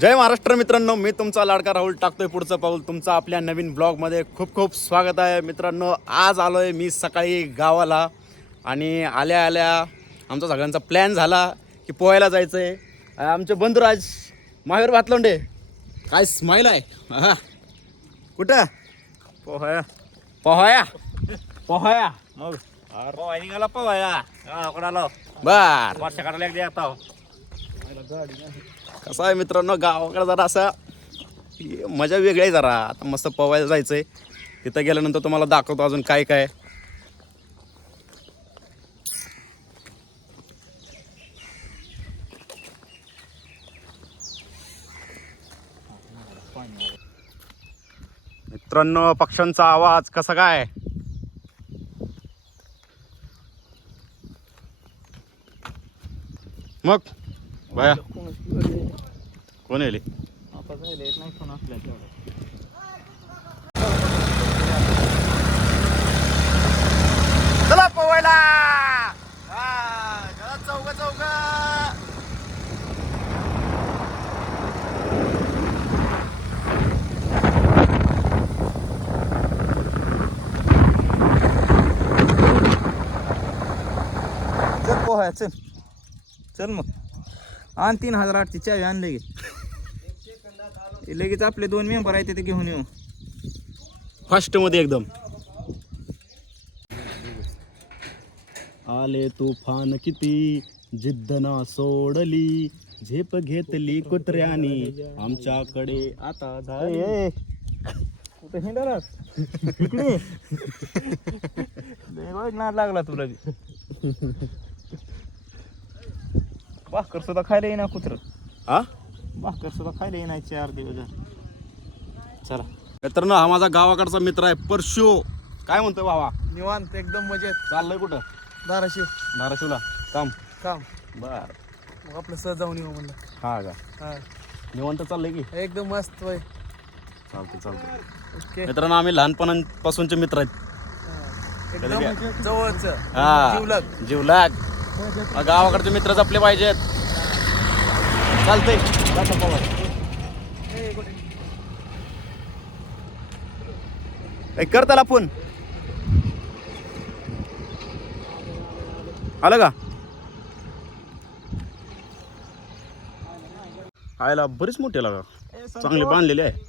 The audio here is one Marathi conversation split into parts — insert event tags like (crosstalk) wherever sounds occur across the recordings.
जय महाराष्ट्र मित्रांनो मी तुमचा लाडका राहुल टाकतोय पुढचं पाऊल. तुमचं आपल्या नवीन ब्लॉगमध्ये खूप खूप स्वागत आहे. मित्रांनो आज आलोय मी सकाळी गावाला आणि आल्या आल्या आमचा सगळ्यांचा प्लॅन झाला की पोहायला जायचं आहे आमचे बंधुराज महावीर भातलोंडे. काय स्माईल आहे? हा. कुठं? पोहाया. पोहाया? पोहाया. मग? पोहाय निघाला पोहाया. बर. वर्ष काढायला कसं आहे मित्रांनो गावाकडे जरा असं मजा वेगळी आहे जरा. आता मस्त पवायला जायचं आहे तिथं गेल्यानंतर तुम्हाला दाखवतो अजून काय काय. मित्रांनो पक्ष्यांचा आवाज कसा काय? मग भया कोण येईल चला पोवायला! चौक चौक चल पोहाय चल. चल मग. आण तीन हजार आठची चावी आण लगेच. ते लगेच आपले दोन मेंबर आहेत ते घेऊन येऊ. फास्टमध्ये एकदम. आले तुफान किती? जिद्द ना सोडली झेप घेतली कुत्र्यानी. आमच्याकडे आता झाली. कुठे हिंडालास? इकडे. नाद लागला तुला बी. भाकर सुद्धा खायला येईना कुत्र. हा भाकर सुद्धा खायला येईना चार दिवस झाले. चला. मित्रांनो हा माझा गावाकडचा मित्र आहे परशु. काय म्हणतोय भावा? निवांत एकदम मजेत. चाललंय कुठं? धाराशिव. धाराशिवला. काम? काम. बर. मग आपलं सहज जाऊन येऊ म्हणलं. हा का? हा. निवंत चाललंय की? एकदम मस्त वय. चालतंय चालतंय. ओके. मित्रांनो आम्ही लहानपणापासूनचे मित्र आहेत. एकदम जवळच. हा. जीवलग. जीवलाग. गावाकडचे मित्र जपले पाहिजेत. चालतंय. कर त्याला फोन. आलं का? आयला बरीच मोठी लागा. चांगली बांधलेली आहे.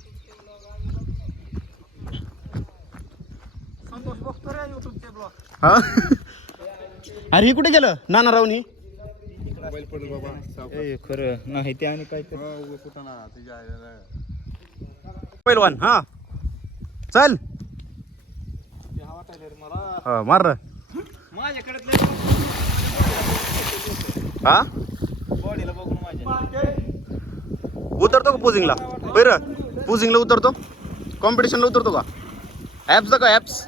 हा? अरे हे कुठे गेलं? नाना रावनी ए, खरं नाही ते आणि काय तर पहिलवान हा चल हा मार र. हा बॉडीला बघून माझ्या उतरतो का पोझिंगला बैर पोझिंगला उतरतो कॉम्पिटिशनला उतरतो का ॲप्स दाखव ॲप्स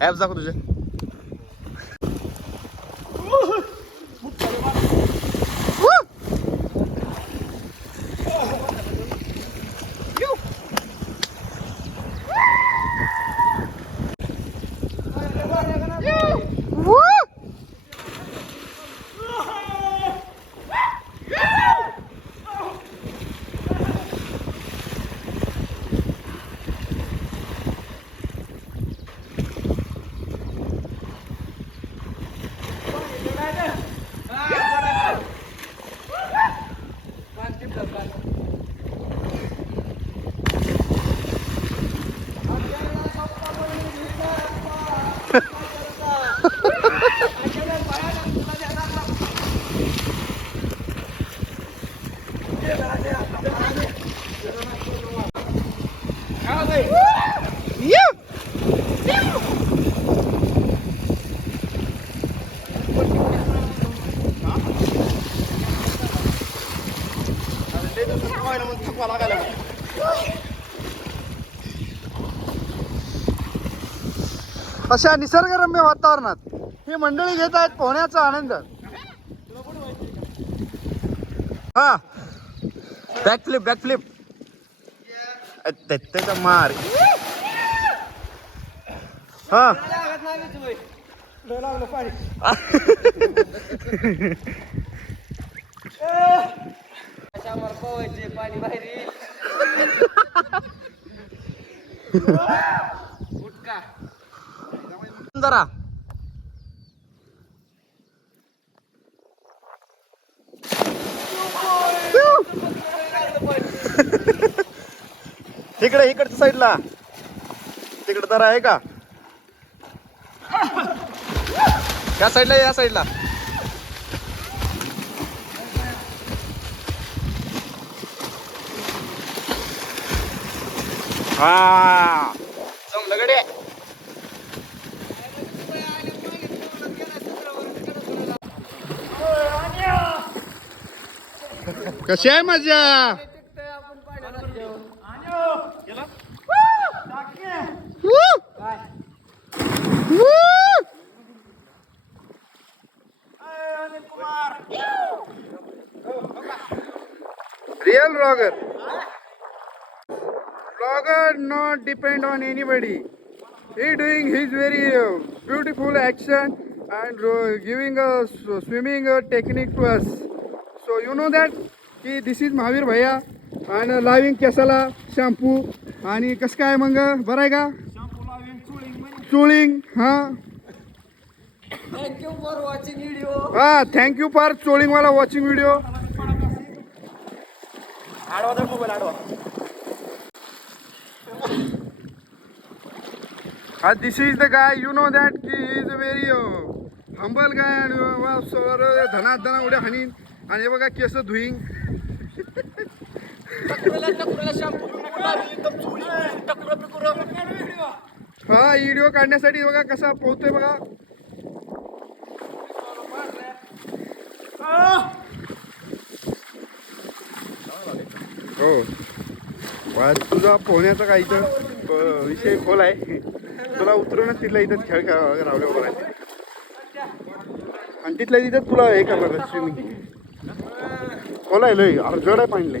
ॲप्स दाखव तुझे अशा निसर्गरम्य वातावरणात ही मंडळी घेत आहेत पोहण्याचा आनंद. हा. बॅक फ्लिप बॅक फ्लिप त्याचा मार. हा. (laughs) (laughs) जरा. (laughs) इकडे इकडच्या साईडला. तिकडे तर आहे का? या साईडला या साईडला. हा. कशी आहे मजा real blogger blogger not depend on anybody he doing his very uh, beautiful action and uh, giving a s- swimming uh, technique to us so you know that की दिस इज महावीर भैया आणि लाविंग केसाला शॅम्पू आणि कसं काय मग? बरं आहे का? चोळिंग हा. हा थँक्यू फॉर चोळिंग वाला वॉचिंग व्हिडिओ हा this is the guy you know that की is a very humble guy आणि सर धनात धना उड्या हाणीन आणि हे बघा केस धुईंग हा व्हिडिओ काढण्यासाठी बघा कसा पोहतोय बघा. हो. तुझा पोहण्याचा काही इथं विषय खोल आहे. तुला उतरूनच तिथला इथंच खेळ रावले रावल्या आणि तिथल्या तिथं तुला हे करणार स्विमिंग खोल आहे लय अर्जड आहे पाणी लय.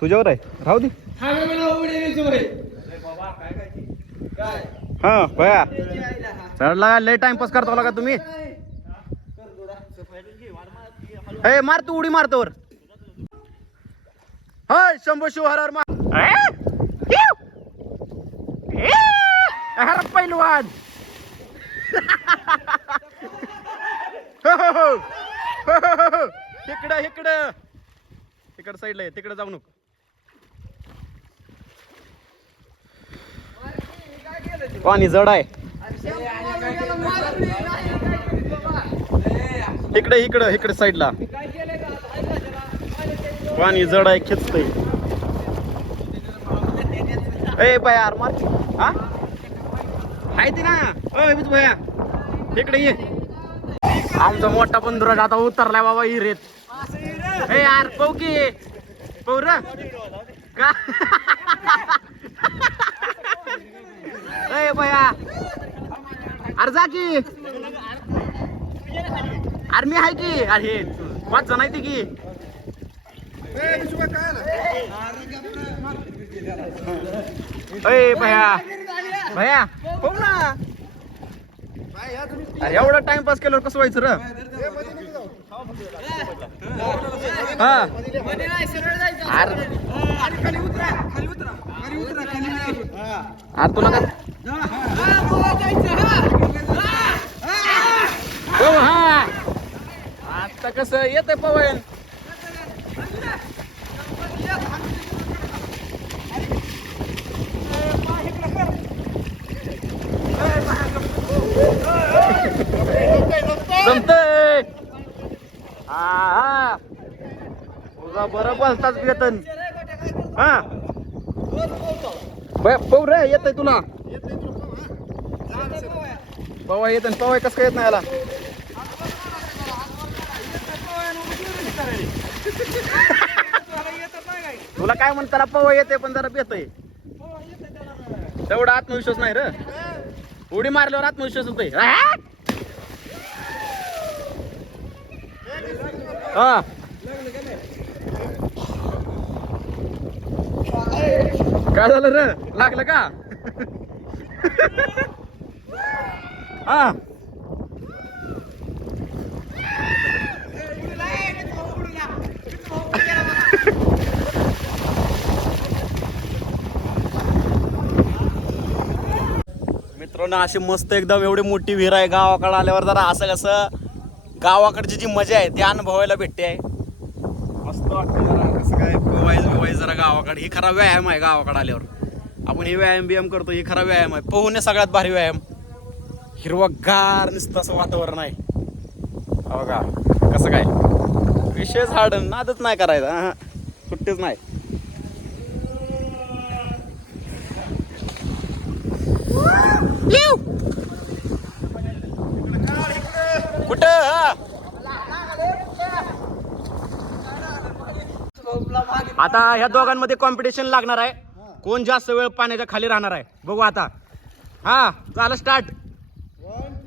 तुझ्यावर आहे? राहू दे. हा भया चढला लय टाइमपास करतो का तुम्ही. ए मार तू उडी मारतोवर हाय शंभू शिव हर हर मा हर पैलवान. हो, हो, हो. हो, हो, हो, हो. हो, हो, हो. इकडं इकडं. तिकडं साईडला आहे तिकडं जाऊ नको. पाणी जड आहे. इकडे इकडे इकडे साईडला पाणी जड आहे खेचतय. ए बयार मार. हा? हाय ते ना. भया. इकडे ये. आमचा मोठा बंधुराज आता उतरलाय बाबा हिरेत. हे यार पाहू की. पाहू र. का? ए भया. अरे जा की. अरे मी आहे की. अरे पाच जण आहे ती की. भया. भया. हो ना अरे एवढा टाइमपास केल्यावर कसं व्हायचं र? हा. अरे. तुला काय? हो हा. आता कसं येत पवन. जमतंय. हा तुझा बरं बोलताच वेतन हा. रे येत तुला. पवा येत पवा कस काय येत नाही तुला काय म्हणताना पवा येते पण जरा येतय. तेवढा आत्मविश्वास नाही र. उडी मारल्यावर आत्मविश्वास होतोय. हा? काय झालं रे? लागलं का? हा. मित्रांनो अशी मस्त एकदम एवढी मोठी विहीर आहे. गावाकडे आल्यावर जरा असं कसं गावाकडची जी मजा आहे ती अनुभवायला भेटते. आहे मस्त वाटतं जरा कसं काय पोवायच बिवायचं जरा गावाकडे. ही खरा व्यायाम आहे गावाकडे आल्यावर. आपण हे व्यायाम बियाम करतो ही खरा व्यायाम आहे. पोहणे सगळ्यात भारी व्यायाम. हिरवगार नुसतं असं वातावरण आहे. हो का कसं काय? विशेष हाड नादच नाही करायचा. हां. सुट्टीच नाही. लिव कुठ? आता ह्या दोघांमध्ये कॉम्पिटिशन लागणार आहे. कोण जास्त वेळ पाण्याच्या खाली राहणार आहे? बघू आता. हा चाल स्टार्ट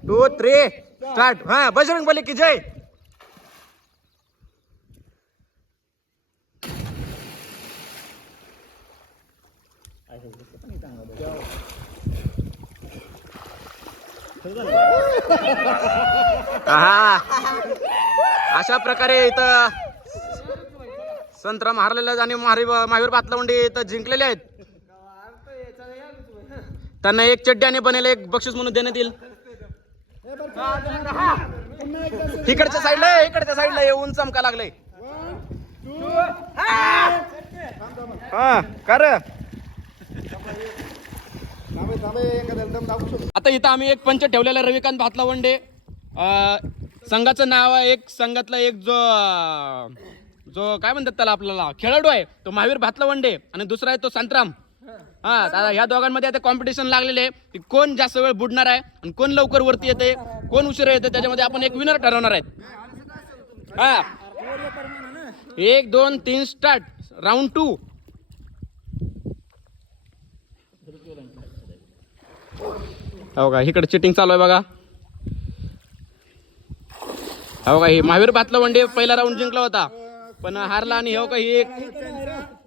टू थ्री स्टार्ट हा बजरंग बली की जय. हा अशा प्रकारे इथं संत्रा हारलेला आणि महारी महावीर बातलवंडी इथं जिंकलेले आहेत. त्यांना एक चड्डी आणि बनेल एक बक्षीस म्हणून देण्यात येईल. इकडच्या साईडला इकडच्या साईडला येऊन चमका लागले हा कर आता इथं आम्ही एक पंच ठेवलेला रविकांत भातलावंडे. अं, संघाचं नाव आहे एक संघातला एक जो जो काय म्हणतात त्याला आपल्याला? खेळाडू आहे तो महावीर भातला भातलावंडे आणि दुसरा आहे तो संतराम. हा दादा ह्या दोघांमध्ये आता कॉम्पिटिशन लागलेले आहे की कोण जास्त वेळ बुडणार आहे आणि कोण लवकर वरती येते कोण उशिरा येते त्याच्यामध्ये आपण एक विनर ठरवणार आहेत. हा. एक दोन तीन स्टार्ट राऊंड टू हो का? इकडे चिटिंग चालू आहे बघा. हो का? ही महावीर भातला वनडे पहिला राऊंड जिंकला होता. पण हारला आणि हो का ही एक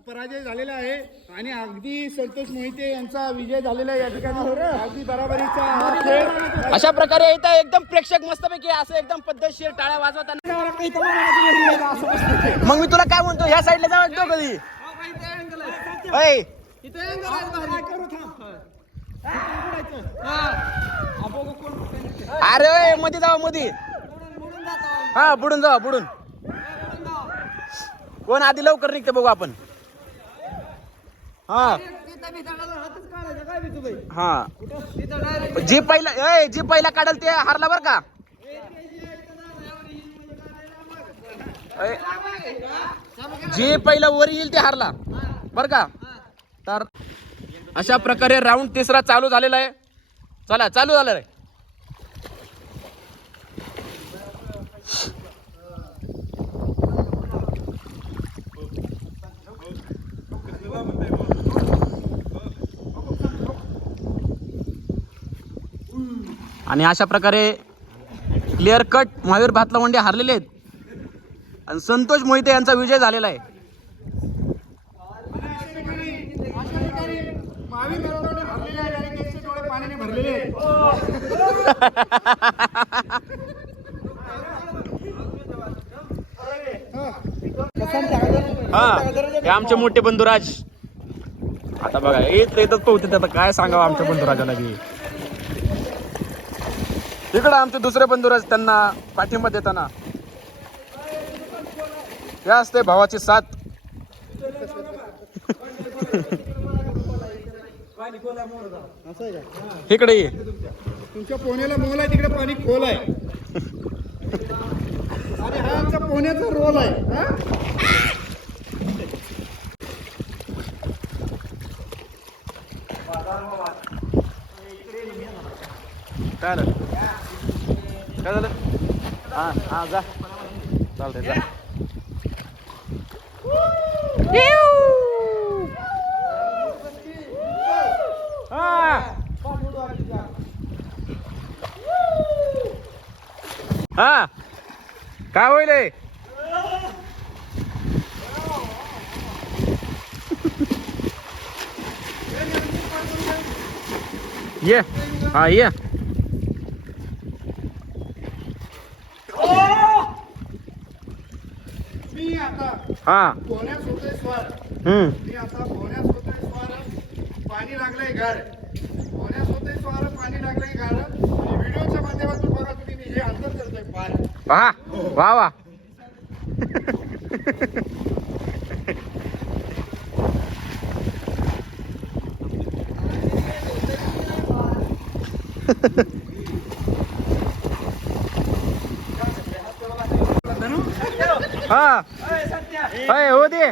पराजय झालेला आहे आणि अगदी संतोष मोहिते यांचा विजय झालेला आहे या ठिकाणी. अगदी बराबरीचा हा खेळ. अशा प्रकारे इथं एकदम प्रेक्षक मस्तपैकी असं एकदम पद्धतशीर टाळ्या वाजवताना मग मी तुला काय म्हणतो? ह्या साईडला जाऊ तो कधी? होय. अरे मध्ये जावा मध्ये हा बुडून जावा बुडून. कोण आधी लवकर निघते बघू आपण. हा. हा. जी पहिला ए जी पहिला काढल ते हारला बर का. ए, जी पहिला वर येईल ते हारला. बर का? तर अशा प्रकारे राऊंड तिसरा चालू झालेला आहे. चला चालू झालेला आहे आणि अशा प्रकारे क्लिअर कट महावीर भातलावंडे हारलेले आहेत. आणि संतोष मोहिते यांचा विजय झालेला आहे महावीर बरोबर भरलेले आहे आणि त्यांचे डोळे पाण्याने भरलेले आहेत हा हे आमचे मोठे बंधुराज. आता बघा येत येतच पोहते आता काय सांगावं आमच्या बंधुराजाला की इकडं आमचे दुसरे बंधुराज त्यांना पाठिंबा देताना. हे असते भावाची साथ. (laughs) असं आहे का? इकडे ये. तुमच्या पोहण्याला मोल आहे तिकडे पाणी खोल आहे. आणि हा आमचा पोहण्याचा रोल आहे हा? काय झालं काय झालं? हा हा जा. चालतंय जा. हा काय होईल हे? ये हा ये मी आता हा पोहण्यास होतोय स्वार हम्म पाणी लागलंय गाड पोहण्यास होतोय स्वार पाणी लागलंय गाड आणि व्हिडिओच्या माध्यमातून बघा तुम्ही मी हे अंतर करतोय पार. पहा वा वा. हा. हो दे.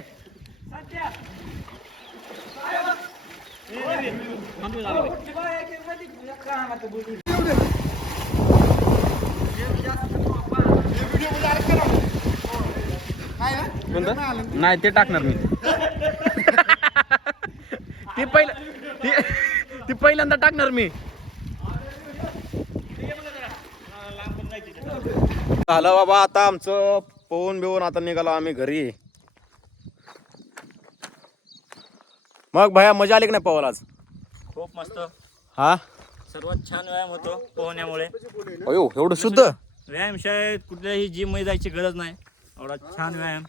नाही ते टाकणार मी. (laughs) ती पहिलं ती पहिल्यांदा टाकणार मी. झालं बाबा आता आमचं पोहून बिवून आता निघालो आम्ही घरी. मग भया मजा आली की नाही पोहायला आज? खूप मस्त. हा? सर्वात छान व्यायाम होतो पोहण्यामुळे. अयो एवढं शुद्ध? व्यायामशाळेत कुठल्याही जिममध्ये जायची गरज नाही. एवढा छान व्यायाम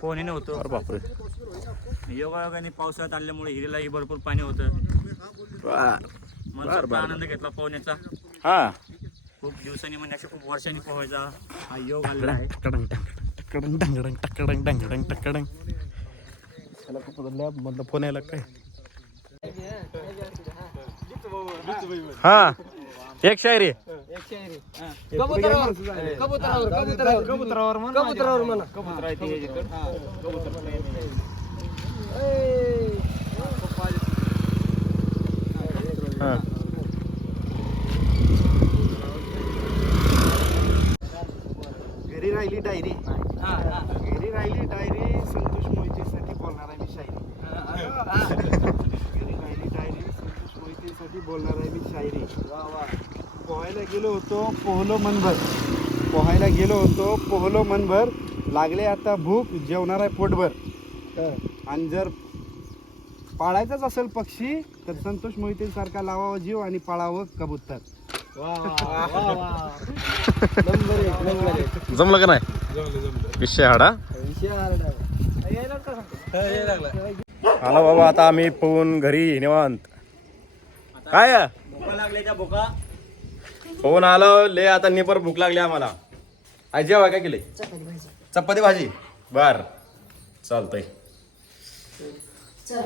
पोहण्याने होतो. अरे बापरे. योगायोगाने पावसाळ्यात आल्यामुळे हिरीलाही भरपूर पाणी होतं. बर. मनसोक्त आनंद घेतला पोहण्याचा. हा. खूप दिवसांनी म्हणजे खूप वर्षांनी पोहायचा हा योग आलेला आहे. टकडंग टकडंग टकडंग टकडंग टकडंग टकडंग. त्याला खूप लॅब मधलं फोन यायला काय? हा. एक शायरी. हा घरी राहिली डायरी घरी राहिली डायरी संतोष मोहितेसाठी बोलणार आहे मी शायरी घरी राहिली डायरी संतोष मोहितेसाठी बोलणार आहे मी शायरी पोहायला गेलो होतो पोहलो मनभर. पोहायला गेलो होतो पोहलो मनभर. लागले आता भूक जेवणार आहे पोटभर. आणि जर पाळायचाच असेल पक्षी तर संतोष मोहिते सारखा लावावा जीव आणि पाळावं कबूतर. जमलं का नाही? विषय हाडा. आला बाबा आता आम्ही पोहून घरी निवांत. काय? भोका लागले त्या भोका. पोहून आलो ले आता निपर भूक लागली आम्हाला. आई जेव्हा काय केले चपाती भाजी. बर. चालतंय. चल